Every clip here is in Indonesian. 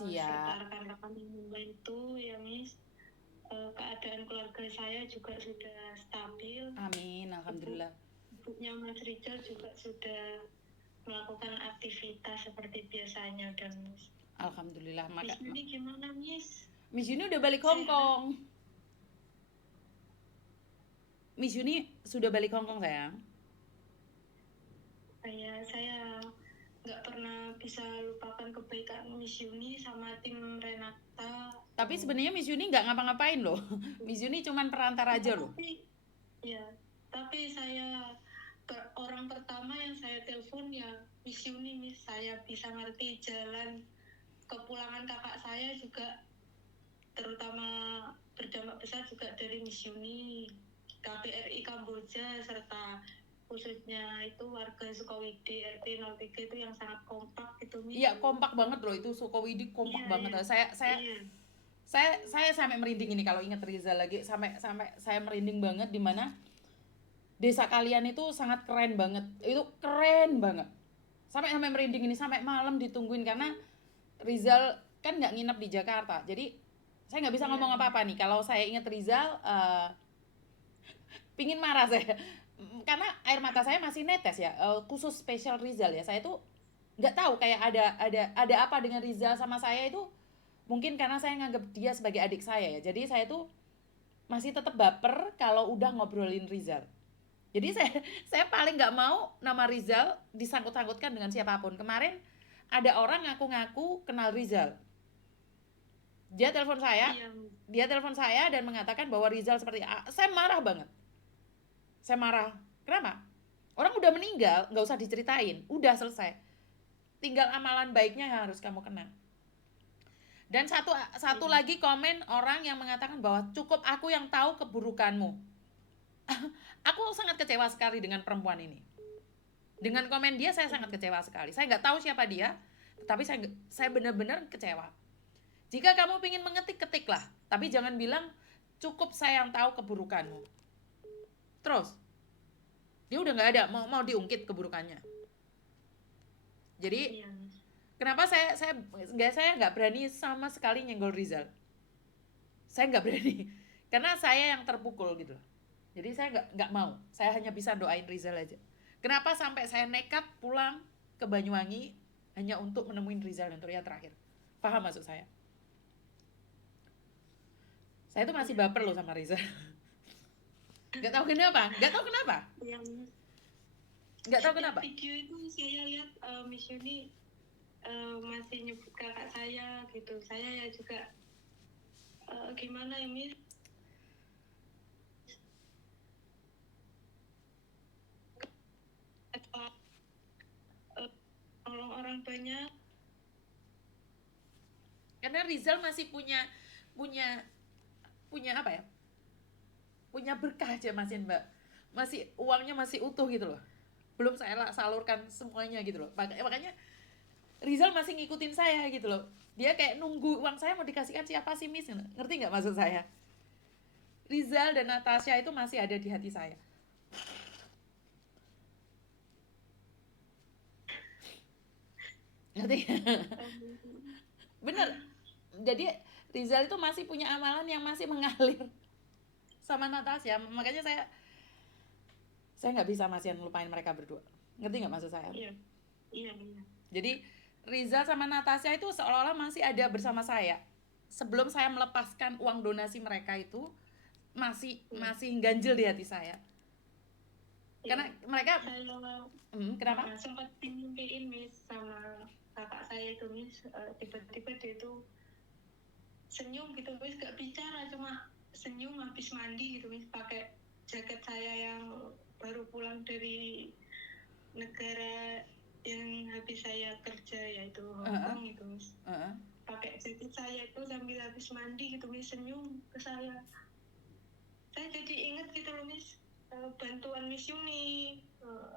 Siap. serta rekan-rekan yang membantu ya Miss. Keadaan keluarga saya juga sudah stabil. Amin, alhamdulillah. Ibunya Mas Rizal juga sudah melakukan aktivitas seperti biasanya dan Miss. Alhamdulillah. Miss ini gimana Miss? Miss Yuni udah balik Hong Kong. Miss Yuni sudah balik Hong Kong sayang. Saya nggak pernah bisa lupakan kebaikan Miss Yuni sama tim Renata. Tapi sebenarnya Miss Yuni nggak ngapa-ngapain loh. Miss Yuni cuman perantara aja loh. Tapi saya orang pertama yang saya telepon ya Miss Yuni, Miss. Saya bisa ngerti jalan kepulangan kakak saya juga, terutama berdampak besar juga dari Miss Yuni, KBRI Kamboja, serta khususnya itu warga Sukawidi RT 03 itu yang sangat kompak gitu Miss. Iya, kompak banget loh itu Sukawidi, kompak banget. Saya sampai merinding ini kalau ingat Rizal lagi, sampai saya merinding banget, di mana desa kalian itu sangat keren banget. Itu keren banget. Sampai merinding ini, sampai malam ditungguin karena Rizal kan nggak nginep di Jakarta. Jadi saya nggak bisa ngomong apa-apa nih. Kalau saya ingat Rizal, pingin marah saya. Karena air mata saya masih netes ya. Khusus spesial Rizal ya. Saya tuh nggak tahu kayak ada apa dengan Rizal sama saya itu. Mungkin karena saya nganggap dia sebagai adik saya ya. Jadi saya tuh masih tetap baper kalau udah ngobrolin Rizal. Jadi saya paling nggak mau nama Rizal disangkut-sangkutkan dengan siapapun. Kemarin ada orang ngaku-ngaku kenal Rizal. Dia telepon saya dan mengatakan bahwa Rizal seperti A. Saya marah banget. Saya marah. Kenapa? Orang udah meninggal, nggak usah diceritain. Udah selesai. Tinggal amalan baiknya yang harus kamu kenang. Dan satu lagi komen orang yang mengatakan bahwa cukup aku yang tahu keburukanmu. Aku sangat kecewa sekali dengan perempuan ini. Dengan komen dia saya sangat kecewa sekali. Saya nggak tahu siapa dia, tetapi saya benar-benar kecewa. Jika kamu ingin mengetik, ketiklah. Tapi jangan bilang cukup saya yang tahu keburukanmu. Terus dia udah nggak ada, mau diungkit keburukannya. Jadi kenapa saya nggak berani sama sekali nyenggol Rizal. Saya nggak berani karena saya yang terpukul gitu loh. Jadi saya nggak mau. Saya hanya bisa doain Rizal aja. Kenapa sampai saya nekat pulang ke Banyuwangi hanya untuk menemuin Rizal yang terakhir. Paham maksud saya? Saya tuh masih baper loh sama Rizal. Nggak tahu kenapa. Nggak tahu kenapa. Video itu saya lihat Miss Yuni masih nyebut kakak saya gitu. Saya ya juga gimana ya Miss? Tolong orang banyak. Karena Rizal masih punya apa ya? Punya berkah aja masih Mbak. Masih uangnya masih utuh gitu loh. Belum saya salurkan semuanya gitu loh. Makanya Rizal masih ngikutin saya gitu loh. Dia kayak nunggu uang saya mau dikasihkan siapa sih Miss. Ngerti nggak maksud saya? Rizal dan Natasha itu masih ada di hati saya. Ngerti? Bener. Jadi Rizal itu masih punya amalan yang masih mengalir sama Natasha. Makanya saya nggak bisa masih ngelupain mereka berdua. Ngerti nggak maksud saya? Iya. Jadi Rizal sama Natasha itu seolah-olah masih ada bersama saya. Sebelum saya melepaskan uang donasi mereka itu masih ganjil di hati saya. Karena mereka kenapa? Sempat dimimpiin Miss sama kakak saya itu Miss, tiba-tiba dia itu senyum gitu Miss, gak bicara, cuma senyum habis mandi gitu Miss, pakai jaket saya yang baru pulang dari negara yang habis saya kerja yaitu Hong Kong gitu Miss. Pakai jaket saya itu sambil habis mandi gitu Miss, senyum ke saya. Saya jadi ingat gitu loh Miss, bantuan Miss Yuni,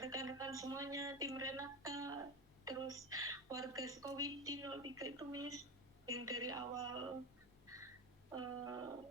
rekan-rekan semuanya, tim Renata, terus warga Sukawidi 03 itu Miss, yang dari awal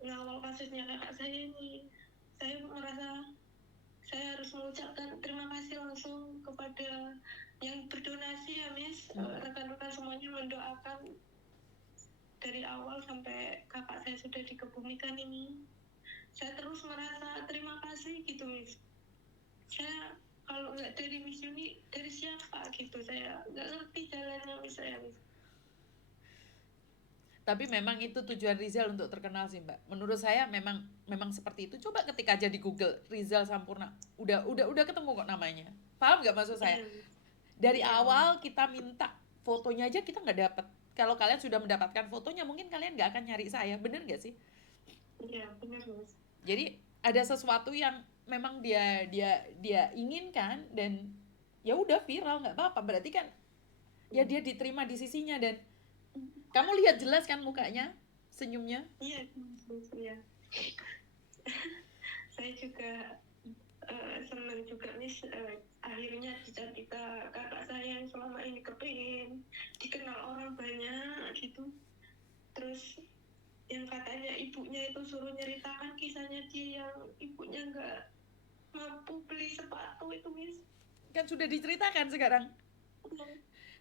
ngawal kasusnya kakak saya ini. Saya merasa saya harus mengucapkan terima kasih langsung kepada yang berdonasi ya Miss. Rekan-rekan semuanya mendoakan dari awal sampai kakak saya sudah dikebumikan ini, saya terus merasa terima kasih gitu Miss. Saya kalau nggak dari Miss Yuni, dari siapa gitu, saya nggak ngerti jalannya Miss saya Miss. Tapi memang itu tujuan Rizal untuk terkenal sih Mbak. Menurut saya memang seperti itu. Coba ketik aja di Google Rizal Sampurna. Udah ketemu kok namanya. Paham nggak maksud saya? Iya, Miss. Dari Iya, awal kita minta fotonya aja kita nggak dapet. Kalau kalian sudah mendapatkan fotonya mungkin kalian nggak akan nyari saya. Bener nggak sih? iya benar Miss. Jadi ada sesuatu yang memang dia inginkan dan ya udah viral nggak apa-apa. Berarti kan ya dia diterima di sisinya dan kamu lihat jelas kan mukanya, senyumnya. Iya, Miss. Iya. Saya juga senang juga Miss, akhirnya cita-cita kakak saya yang selama ini kepingin dikenal orang banyak gitu. Terus yang katanya ibunya itu suruh nyeritakan kisahnya dia yang ibunya nggak mampu beli sepatu itu Miss. Kan sudah diceritakan sekarang.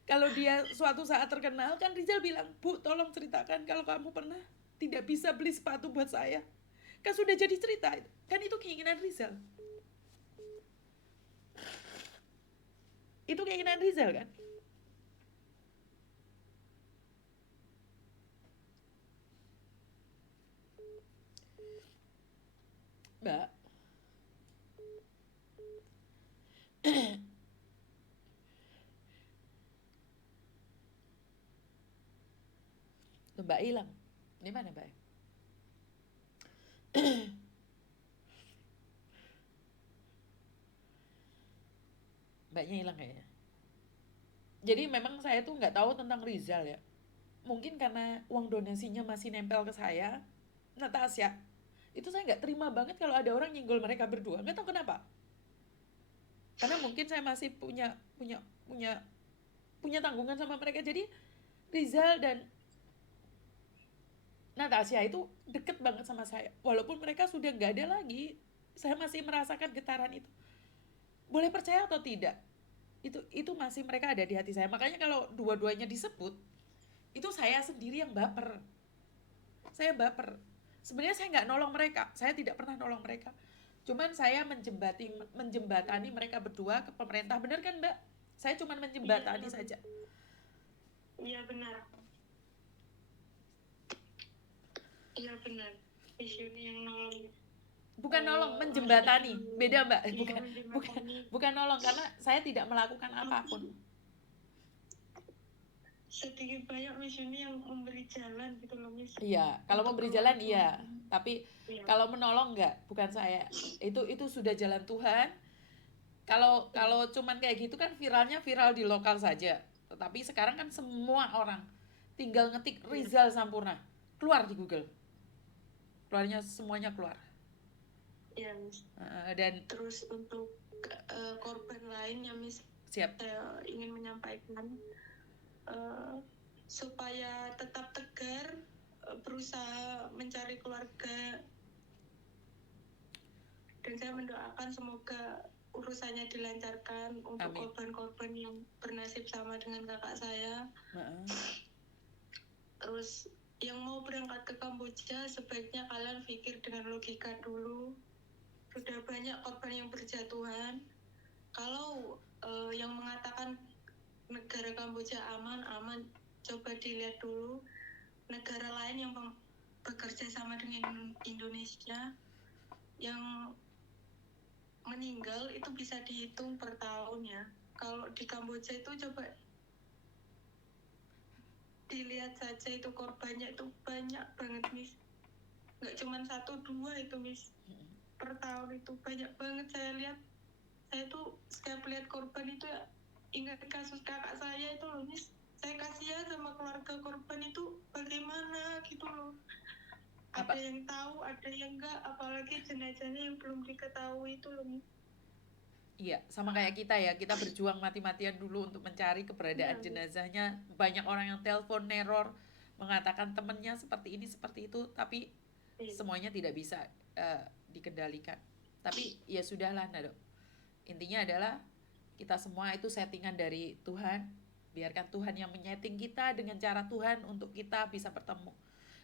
Kalau dia suatu saat terkenal kan Rizal bilang, Bu tolong ceritakan kalau kamu pernah tidak bisa beli sepatu buat saya. Kan sudah jadi cerita. Kan itu keinginan Rizal. Itu keinginan Rizal kan. Mbak. Tuh, Mbak hilang. Ini mana Mbak? Mbaknya hilang kayaknya. Jadi memang saya tuh nggak tahu tentang Rizal ya. Mungkin karena uang donasinya masih nempel ke saya, Natasha. Itu saya nggak terima banget kalau ada orang nyenggol mereka berdua. Nggak tahu kenapa. Karena mungkin saya masih punya tanggungan sama mereka. Jadi Rizal dan Natasha itu deket banget sama saya. Walaupun mereka sudah nggak ada lagi, saya masih merasakan getaran itu. Boleh percaya atau tidak? Itu masih mereka ada di hati saya. Makanya kalau dua-duanya disebut, itu saya sendiri yang baper. Saya baper. Sebenarnya saya nggak nolong mereka. Saya tidak pernah nolong mereka. Cuman saya menjembatani mereka berdua ke pemerintah. Benar kan Mbak? Saya cuma menjembatani Iya, saja. iya benar. Iya benar. Miss Yuni yang nolong. Bukan nolong, menjembatani. Beda Mbak. Bukan nolong karena saya tidak melakukan apapun. Sedikit banyak Miss Yuni yang memberi jalan gitu loh Miss. Iya, kalau memberi jalan iya, tapi kalau menolong enggak, bukan saya. Itu sudah jalan Tuhan. Kalau cuman kayak gitu kan viralnya viral di lokal saja. Tetapi sekarang kan semua orang tinggal ngetik Rizal Sampurna, keluar di Google. Keluarnya semuanya keluar. Iya Miss. Dan terus untuk korban lain yang Miss, siap. Saya ingin menyampaikan supaya tetap tegar, berusaha mencari keluarga, dan saya mendoakan semoga urusannya dilancarkan untuk Amin. korban-korban yang bernasib sama dengan kakak saya. Terus yang mau berangkat ke Kamboja sebaiknya kalian pikir dengan logika dulu. Sudah banyak korban yang berjatuhan. Kalau yang mengatakan negara Kamboja aman, coba dilihat dulu negara lain yang bekerja sama dengan Indonesia yang meninggal itu bisa dihitung per tahun ya. Kalau di Kamboja itu coba dilihat saja, itu korbannya itu banyak banget Miss. Nggak cuma 1-2 itu Miss. Per tahun itu banyak banget. Saya tuh setiap lihat korban itu ya ingat kasus kakak saya itu loh Miss. Saya kasihan sama keluarga korban itu bagaimana gitu loh. Ada yang tahu, ada yang enggak, apalagi jenazahnya yang belum diketahui itu loh Miss. Iya, sama kayak kita ya, kita berjuang mati-matian dulu untuk mencari keberadaan jenazahnya. Banyak orang yang telepon neror, mengatakan temennya seperti ini, seperti itu, tapi semuanya tidak bisa dikendalikan. Tapi ya sudahlah, Nado. Intinya adalah kita semua itu settingan dari Tuhan. Biarkan Tuhan yang menyeting kita dengan cara Tuhan untuk kita bisa bertemu.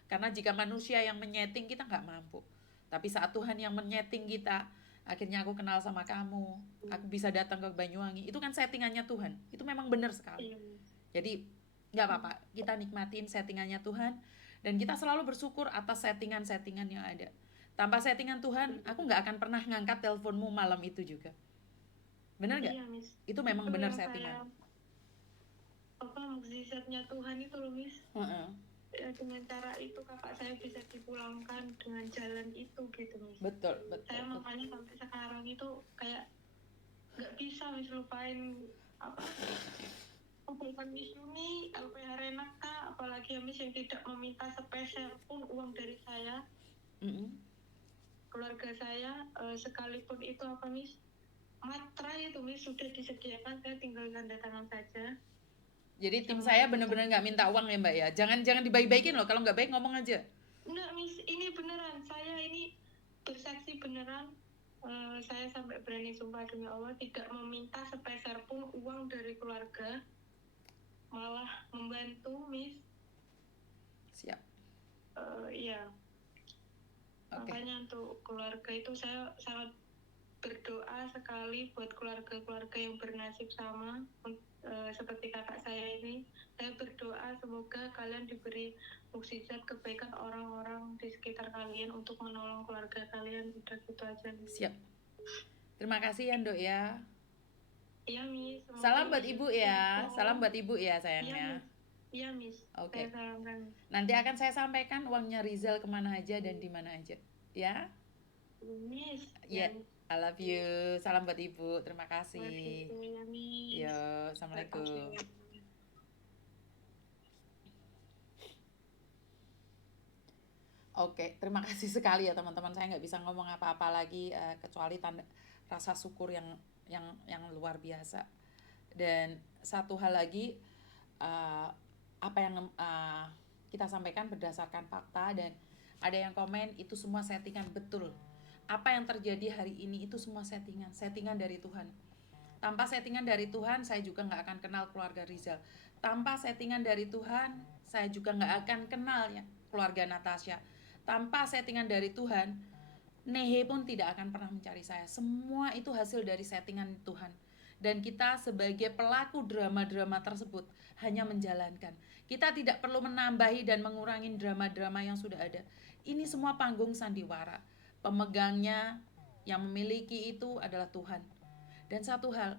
Karena jika manusia yang menyeting, kita nggak mampu. Tapi saat Tuhan yang menyeting kita, akhirnya aku kenal sama kamu, aku bisa datang ke Banyuwangi. Itu kan settingannya Tuhan. Itu memang benar sekali. Iya, Miss. Jadi nggak apa-apa, kita nikmatin settingannya Tuhan. Dan kita selalu bersyukur atas settingan-settingan yang ada. Tanpa settingan Tuhan, aku nggak akan pernah ngangkat teleponmu malam itu juga. Bener nggak? Iya, Miss. Itu memang Itu benar yang settingan. mukjizatnya Tuhan itu loh, Miss. Heeh. Ya, dengan cara itu kakak saya bisa dipulangkan dengan jalan itu gitu, Miss. Betul. Saya makanya sampai sekarang itu kayak nggak bisa Miss lupain hubungan Miss Yuni, LPH Renata, apalagi Miss yang tidak meminta sepeser pun uang dari saya. Keluarga saya sekalipun itu Miss, materai itu Miss sudah disediakan, saya tinggal tanda tangan saja. Jadi tim saya benar-benar nggak minta uang ya Mbak ya. Jangan dibaik-baikin loh. Kalau nggak baik ngomong aja. Enggak Miss, ini beneran. Saya ini bersaksi beneran. Saya sampai berani sumpah demi Allah tidak meminta sepeser pun uang dari keluarga. Malah membantu Miss. Siap. Iya. Okay. Makanya untuk keluarga itu saya sangat berdoa sekali buat keluarga-keluarga yang bernasib sama seperti kakak saya ini. Saya berdoa semoga kalian diberi mukjizat kebaikan orang-orang di sekitar kalian untuk menolong keluarga kalian. Udah gitu aja. Siap. Terima kasih ya Nduk ya. Iya Miss. Salam buat Ibu ya. Salam buat Ibu ya sayangnya. Iya Miss. Oke. Saya nanti akan saya sampaikan uangnya Rizal kemana aja dan di mana aja. Ya. Miss. Ya. Yeah. I love you. Salam buat Ibu. Terima kasih. Yo, assalamualaikum. Oke, terima kasih sekali ya teman-teman. Saya nggak bisa ngomong apa-apa lagi kecuali rasa syukur yang luar biasa. Dan satu hal lagi, apa yang kita sampaikan berdasarkan fakta, dan ada yang komen itu semua settingan. Betul. Apa yang terjadi hari ini itu semua settingan dari Tuhan. Tanpa settingan dari Tuhan, saya juga nggak akan kenal keluarga Rizal. Tanpa settingan dari Tuhan, saya juga nggak akan kenal ya keluarga Natasha. Tanpa settingan dari Tuhan, Nehe pun tidak akan pernah mencari saya. Semua itu hasil dari settingan Tuhan. Dan kita sebagai pelaku drama-drama tersebut hanya menjalankan. Kita tidak perlu menambahi dan mengurangi drama-drama yang sudah ada. Ini semua panggung sandiwara. Pemegangnya yang memiliki itu adalah Tuhan. Dan satu hal,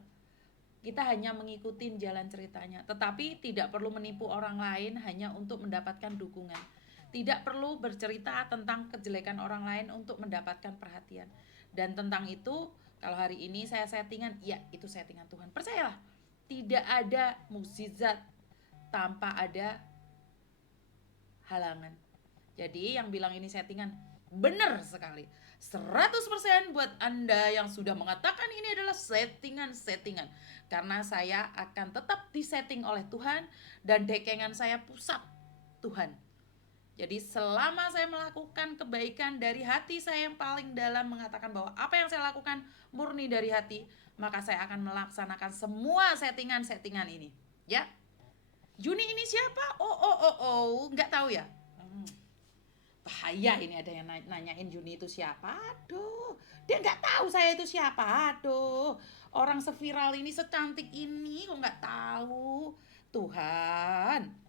kita hanya mengikuti jalan ceritanya, tetapi tidak perlu menipu orang lain hanya untuk mendapatkan dukungan. Tidak perlu bercerita tentang kejelekan orang lain untuk mendapatkan perhatian. Dan tentang itu, kalau hari ini saya settingan, ya itu settingan Tuhan. Percayalah, tidak ada mukjizat tanpa ada halangan. Jadi yang bilang ini settingan, benar sekali. 100% buat Anda yang sudah mengatakan ini adalah settingan. Karena saya akan tetap disetting oleh Tuhan dan dekengan saya pusat Tuhan. Jadi selama saya melakukan kebaikan dari hati saya yang paling dalam, mengatakan bahwa apa yang saya lakukan murni dari hati, maka saya akan melaksanakan semua settingan ini. Ya. Juni ini siapa? Oh, nggak tahu ya? Bahaya ini ada yang nanyain Juni itu siapa. Aduh, dia nggak tahu saya itu siapa. Aduh, orang seviral ini, secantik ini kok nggak tahu. Tuhan.